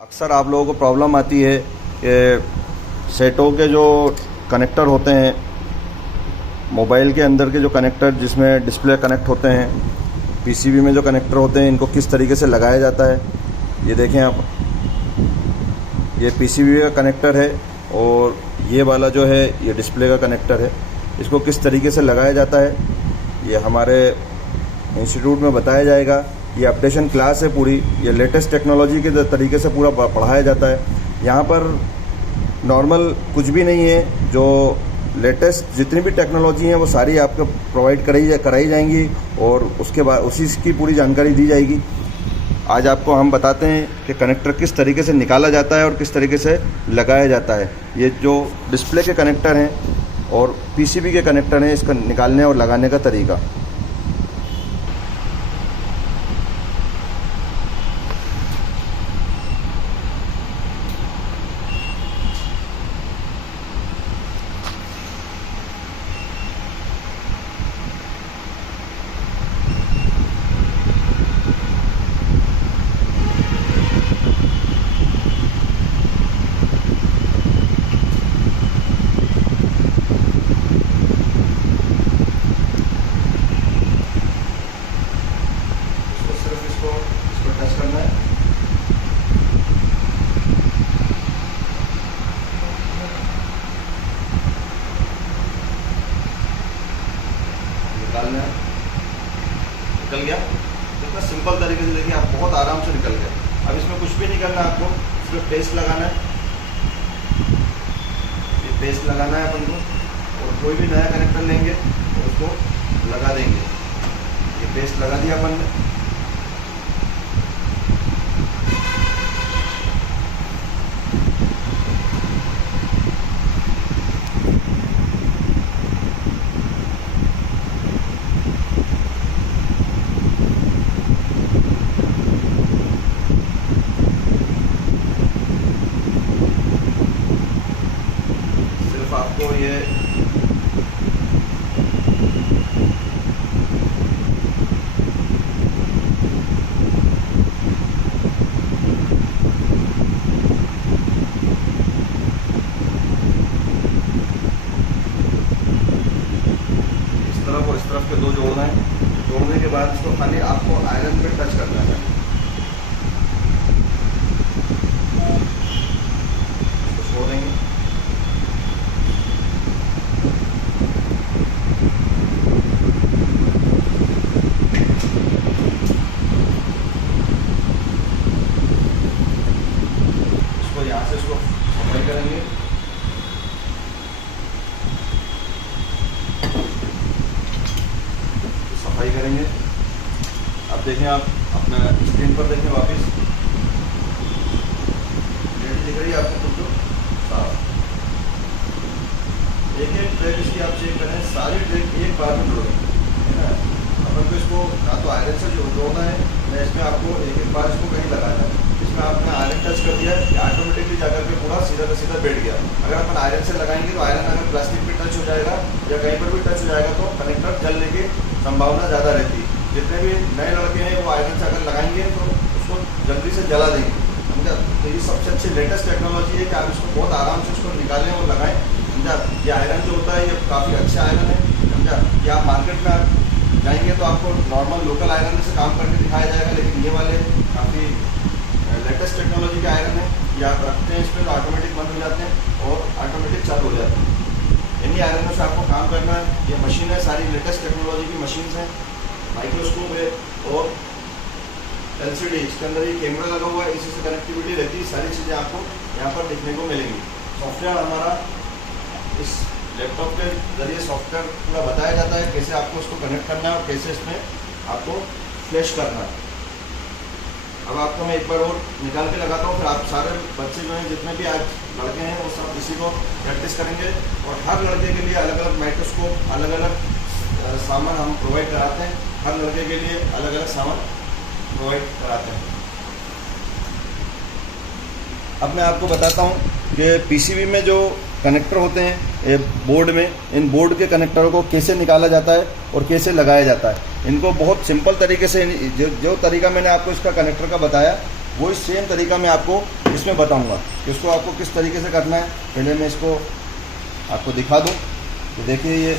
अक्सर आप लोगों को प्रॉब्लम आती है कि सेटों के जो कनेक्टर होते हैं, मोबाइल के अंदर के जो कनेक्टर जिसमें डिस्प्ले कनेक्ट होते हैं, पीसीबी में जो कनेक्टर होते हैं, इनको किस तरीके से लगाया जाता है। ये देखें आप, ये पीसीबी का कनेक्टर है और ये वाला जो है ये डिस्प्ले का कनेक्टर है। इसको किस तरीके से लगाया जाता है ये हमारे इंस्टीट्यूट में बताया जाएगा। ये अपडेशन क्लास है पूरी, ये लेटेस्ट टेक्नोलॉजी के तरीके से पूरा पढ़ाया जाता है। यहाँ पर नॉर्मल कुछ भी नहीं है, जो लेटेस्ट जितनी भी टेक्नोलॉजी है वो सारी आपको प्रोवाइड कराई जाएंगी और उसके बाद उसी की पूरी जानकारी दी जाएगी। आज आपको हम बताते हैं कि कनेक्टर किस तरीके से निकाला जाता है और किस तरीके से लगाया जाता है। ये जो डिस्प्ले के कनेक्टर हैं और पीसीबी के कनेक्टर हैं, इसका निकालने और लगाने का तरीका। इसको टच करना है। निकालना है, निकल गया। इतना सिंपल तरीके से देखिए आप, बहुत आराम से निकल गया। अब इसमें कुछ भी नहीं करना है, आपको सिर्फ पेस्ट लगाना है। ये पेस्ट लगाना है अपन को, और कोई भी नया कनेक्टर लेंगे तो उसको लगा देंगे। ये पेस्ट लगा दिया अपन ने। आपको ये इस तरफ और इस तरफ के दो जोड़ना है। जोड़ने के बाद इसको खाली आपको आयरन पे टच करना है। इसको छोड़ देंगे। यहाँ से इसको सफाई करेंगे। सफाई करेंगे। अब देखें, आप अपना स्क्रीन पर देखें वापस, दिख रही है आपको कुछ साफ। एक एक ट्रैक इसकी आप चेक करें, सारी ट्रैक एक बार में जोड़ें, है ना। अपन को इसको ना तो आयरन से जोड़ना है, ना इसमें आपको एक एक बार इसको कहीं लगाना है। इसमें आपने आयरन टच कर दिया है, ऑटोमेटिकली जाकर के पूरा सीधा का सीधा बैठ गया। अगर अपन आयरन से लगाएंगे तो आयरन अगर प्लास्टिक पे टच हो जाएगा या कहीं पर भी टच हो जाएगा तो कनेक्टर जलने की संभावना ज़्यादा रहती है। जितने भी नए लड़के हैं वो आयरन से अगर लगाएंगे तो उसको जल्दी से जला देंगे, समझा। तो ये सबसे अच्छी लेटेस्ट टेक्नोलॉजी है कि आप इसको बहुत आराम से इसको निकालें और लगाएं, समझा। ये आयरन जो होता है ये काफ़ी अच्छा आयरन है, समझा। ये आप मार्केट में जाएंगे तो आपको नॉर्मल लोकल आयरन से काम करके दिखाया जाएगा, लेकिन ये वाले काफ़ी लेटेस्ट टेक्नोलॉजी के आयरन है। ये आप रखते हैं इसमें तो ऑटोमेटिक बंद हो जाते हैं और ऑटोमेटिक चालू हो जाते हैं। इन्हीं आयरनों से आपको काम करना है। ये मशीन है, सारी लेटेस्ट टेक्नोलॉजी की मशीन्स हैं। माइक्रोस्कोप है और LCD, इसके अंदर ये कैमरा लगा हुआ है, इसी से कनेक्टिविटी रहती है। सारी चीज़ें आपको यहाँ पर देखने को मिलेंगी। सॉफ्टवेयर हमारा इस लैपटॉप के जरिए सॉफ्टवेयर पूरा बताया जाता है, कैसे आपको उसको कनेक्ट करना है और कैसे इसमें आपको फ्लैश करना है। अब आपको मैं एक बार और निकाल के लगाता हूँ, फिर आप सारे बच्चे जो हैं, जितने भी आज लड़के हैं, वो सब इसी को प्रैक्टिस करेंगे। और हर लड़के के लिए अलग अलग माइक्रोस्कोप, अलग अलग सामान हम प्रोवाइड कराते हैं। हर लड़के के लिए अलग अलग सामान प्रोवाइड कराते हैं। अब मैं आपको बताता हूँ कि पीसीबी में जो कनेक्टर होते हैं बोर्ड में, इन बोर्ड के कनेक्टरों को कैसे निकाला जाता है और कैसे लगाया जाता है। इनको बहुत सिंपल तरीके से जो तरीका मैंने आपको इसका कनेक्टर का बताया, वही सेम तरीका मैं आपको इसमें बताऊंगा कि उसको आपको किस तरीके से करना है। पहले मैं इसको आपको दिखा दूं। तो देखिए ये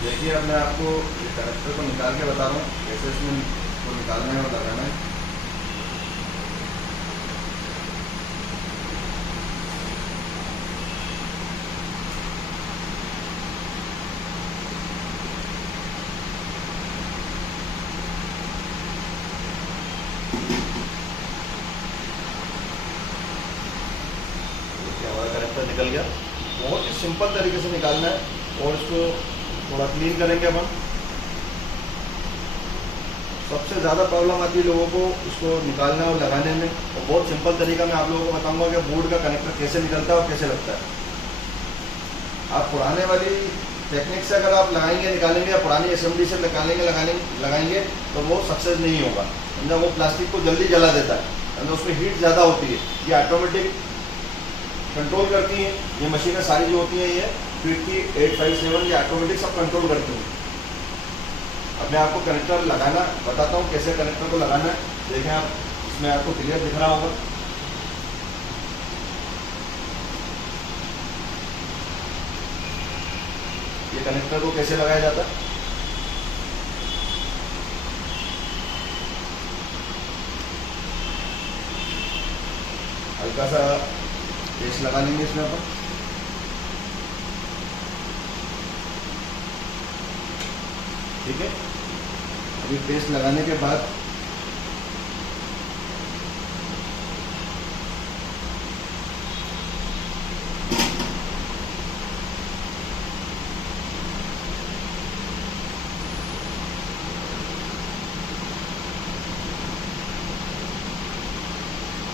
देखिए, अब मैं आपको ये कनेक्टर को निकाल के बता रहा हूँ कैसे इसमें इसको निकालना है और लगाना है। देखिए हमारा कनेक्टर निकल गया। बहुत ही सिंपल तरीके से निकालना है और इसको थोड़ा क्लीन करेंगे अपन। सबसे ज़्यादा प्रॉब्लम आती है लोगों को इसको निकालने और लगाने में, और बहुत सिंपल तरीका मैं आप लोगों को बताऊंगा कि बोर्ड का कनेक्टर कैसे निकलता है और कैसे लगता है। आप पुराने वाली टेक्निक से अगर आप लगाएंगे निकालेंगे या पुरानी असेंबली से लगाएंगे तो वो सक्सेस नहीं होगा। समझा, वो प्लास्टिक को जल्दी जला देता है, समझा, उसमें हीट ज़्यादा होती है। ये ऑटोमेटिक कंट्रोल करती हैं, ये मशीनें सारी जो होती हैं ये फिट की 857 ये ऑटोमेटिक सब कंट्रोल करती हैं। अब मैं आपको कनेक्टर लगाना बताता हूँ कैसे कनेक्टर को लगाना है। देखें आप, इसमें आपको क्लियर दिख रहा होगा। ये कनेक्टर को कैसे लगाया जाता है। हल्का सा पेस्ट लगा लेंगे इसमें अपन। ठीक है, अभी पेस्ट लगाने के बाद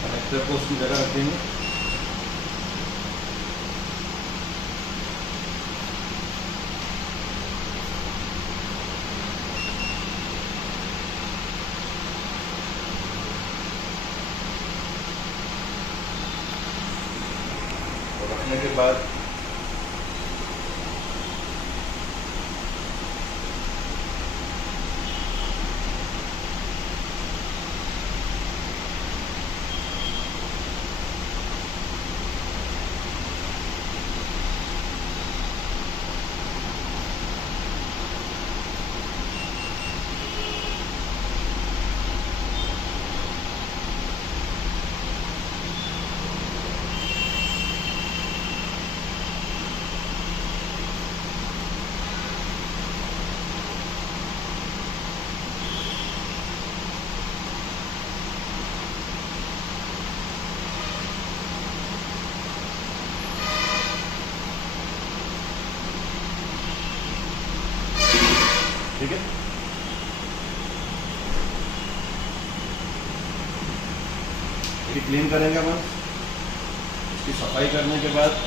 कनेक्टर को उसकी जगह रख देंगे। रखने के बाद ठीक है, ये क्लीन करेंगे अपन। इसकी सफाई करने के बाद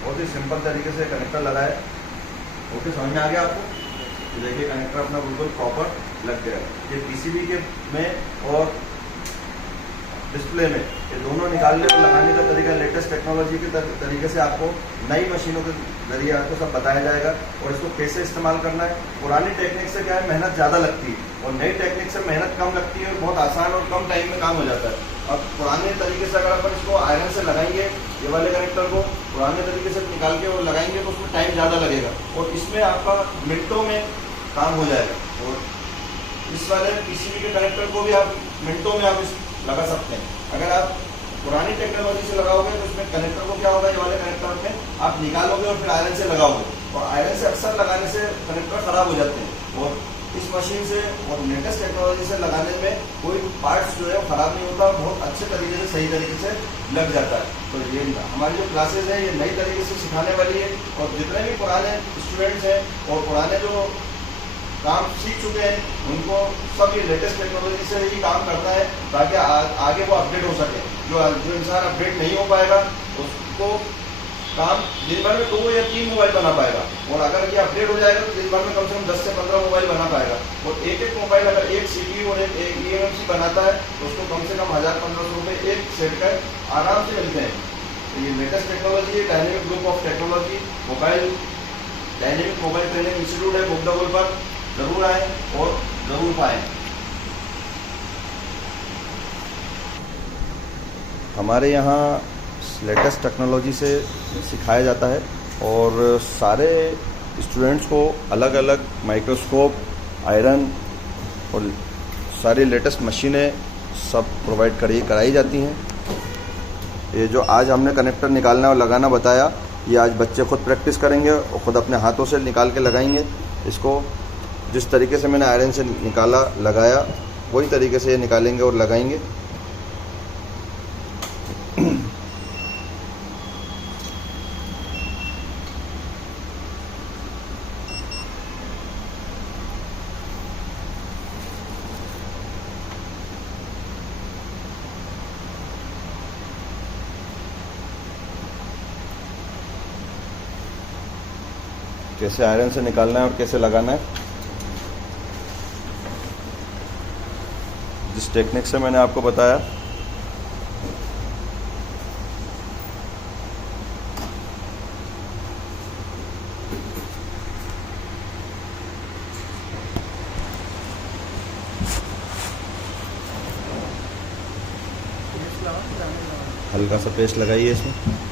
बहुत ही सिंपल तरीके से कनेक्टर लगाए। ओके, समझ में आ गया आपको। तो देखिए कनेक्टर अपना बिल्कुल प्रॉपर लग गया। ये पीसीबी के में और डिस्प्ले में ये दोनों निकालने और लगाने का तरीका लेटेस्ट टेक्नोलॉजी के तरीके से आपको नई मशीनों के जरिए आपको सब बताया जाएगा और इसको कैसे इस्तेमाल करना है। पुरानी टेक्निक से क्या है, मेहनत ज़्यादा लगती है और नई टेक्निक से मेहनत कम लगती है और बहुत आसान और कम टाइम में काम हो जाता है। अब पुराने तरीके से अगर अपन इसको आयरन से लगाएंगे, ये वाले कनेक्टर को पुराने तरीके से निकाल के और लगाएंगे तो उसमें टाइम ज़्यादा लगेगा और इसमें आपका मिनटों में काम हो जाएगा। और इस वाले पीसीबी के कनेक्टर को भी आप मिनटों में आप लगा सकते हैं। अगर आप पुरानी टेक्नोलॉजी से लगाओगे तो इसमें कनेक्टर को क्या होगा, ये वाले कनेक्टर में आप निकालोगे और फिर आयरन से लगाओगे और आयरन से अक्सर लगाने से कनेक्टर खराब हो जाते हैं और इस मशीन से और लेटेस्ट टेक्नोलॉजी से लगाने में कोई पार्ट्स जो है ख़राब नहीं होता, बहुत अच्छे तरीके से सही तरीके से लग जाता है। तो ये हमारी जो क्लासेज है ये नई तरीके से सिखाने वाली है, और जितने भी पुराने स्टूडेंट्स हैं और पुराने जो काम सीख चुके हैं उनको सब ये लेटेस्ट टेक्नोलॉजी से ही काम करता है, ताकि आगे वो अपडेट हो सके। जो इंसान अपडेट नहीं हो पाएगा उसको काम दिन भर में 2 या 3 मोबाइल बना पाएगा, और अगर ये अपडेट हो जाएगा तो दिन भर में कम से कम 10 से 15 मोबाइल बना पाएगा। और एक मोबाइल अगर एक CPU और एक eMMC बनाता है तो उसको कम से कम 1000-1500 रुपये एक सेट का आराम से मिलते हैं। तो ये लेटेस्ट टेक्नोलॉजी है, dynamic group of technology dynamic mobile training institute है बुकडाउन पर। जरूर आए और जरूर पाएँ। हमारे यहाँ लेटेस्ट टेक्नोलॉजी से सिखाया जाता है, और सारे स्टूडेंट्स को अलग अलग माइक्रोस्कोप, आयरन और सारी लेटेस्ट मशीनें सब प्रोवाइड कराई जाती हैं। ये जो आज हमने कनेक्टर निकालना और लगाना बताया, ये आज बच्चे खुद प्रैक्टिस करेंगे और ख़ुद अपने हाथों से निकाल के लगाएंगे। इसको जिस तरीके से मैंने आयरन से निकाला लगाया वही तरीके से ये निकालेंगे और लगाएंगे। कैसे आयरन से निकालना है और कैसे लगाना है, जिस टेक्निक से मैंने आपको बताया। हल्का सा पेस्ट लगाइए इसमें।